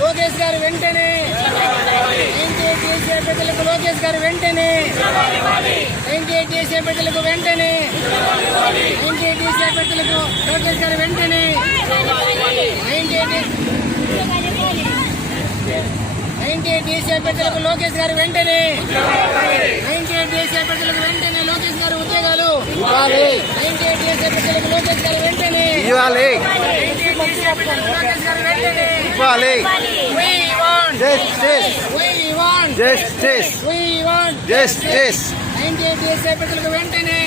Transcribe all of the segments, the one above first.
లోకేష్ గారు వెంటనే. ఎన్టీఏ ప్రజలకు లోకేష్ గారు వెంటనే. ఎన్టీఏ ప్రజలకు వెంటనే. ఎన్టీఏ ప్రజలకు లోకేష్ గారు వెంటనే. ఎన్టీఏ దేశీయ ప్రజలకు లోకేష్ గారు వెంటనే. ఎన్టీఏ దేశీయ ప్రజలకు వెంటనే లోకేష్ గారు ఉద్యోగాలు. ఎన్టీఏ దేశీయ ప్రజలకు లోకేష్ గారు వెంటనే. ఇవ్వాలి. Justice justice. జస్టిస్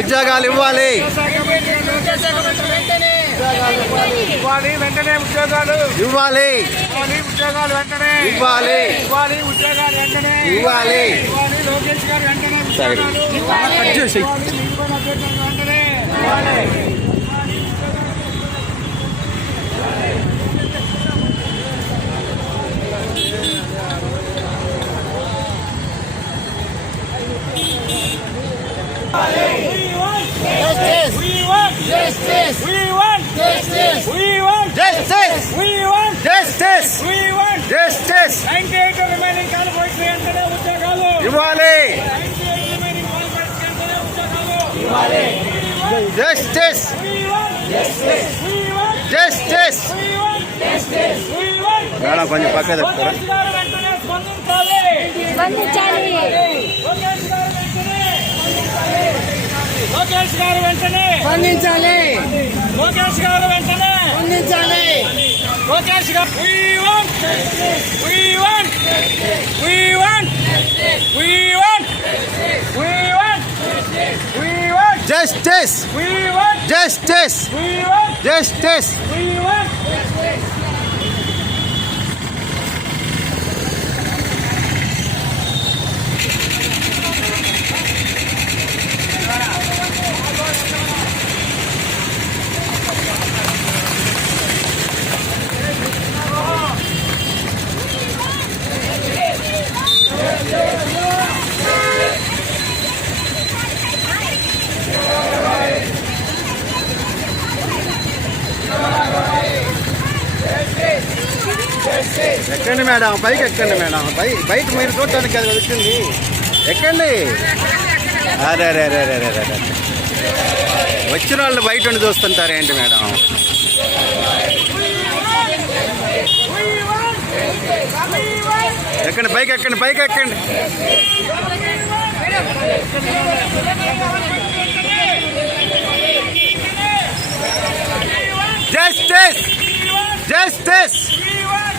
ఉద్యోగాలు ఇవ్వాలి. వెంటనే ఇవ్వాలి వెంటనే ఉద్యోగాలు. ఇవ్వాలి. ఇవ్వాలి ఉద్యోగాలు వెంటనే. ఇవ్వాలి. ఇవ్వాలి ఉద్యోగాలు వెంటనే. ఇవ్వాలి. ఇవ్వాలి లోకేష్ గారు వెంటనే జస్టిస్ జస్టిస్ 98 రిమైనింగ్ క్వాలిఫైడ్ వెంటనే ఉద్యోగాలు ఇవ్వాలి 98 రిమైనింగ్ క్వాలిఫైడ్ వెంటనే ఉద్యోగాలు జస్టిస్ జస్టిస్ మేడం కొంచెం పక్క చెప్తారా లోకేష్ గారు వెంటనే స్పందించాలి. లోకేష్ గారు వెంటనే. Go Chelsea up. We won. We won. We won. We won. We won. We won. Justice. We won. Justice. We won. Justice. We won. ఎక్కండి మేడం బైక్ ఎక్కండి మేడం. బైక్ బయట మీరు చూడటానికి అది వచ్చింది. ఎక్కండి. అరే అరే అరే అరే అరే అరే వచ్చిన వాళ్ళు బయట ఉండి చూస్తుంటారు ఏంటి మేడం? ఎక్కండి బైక్ ఎక్కండి బైక్ ఎక్కండి. జస్టిస్ జస్టిస్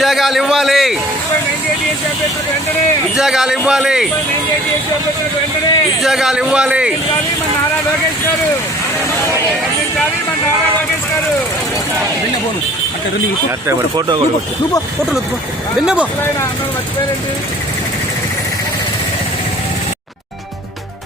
ఉద్యోగాలు ఇవ్వాలి. ఉద్యోగాలు ఇవ్వాలి. ఉద్యోగాలు ఇవ్వాలి. అందించాలి మన నారా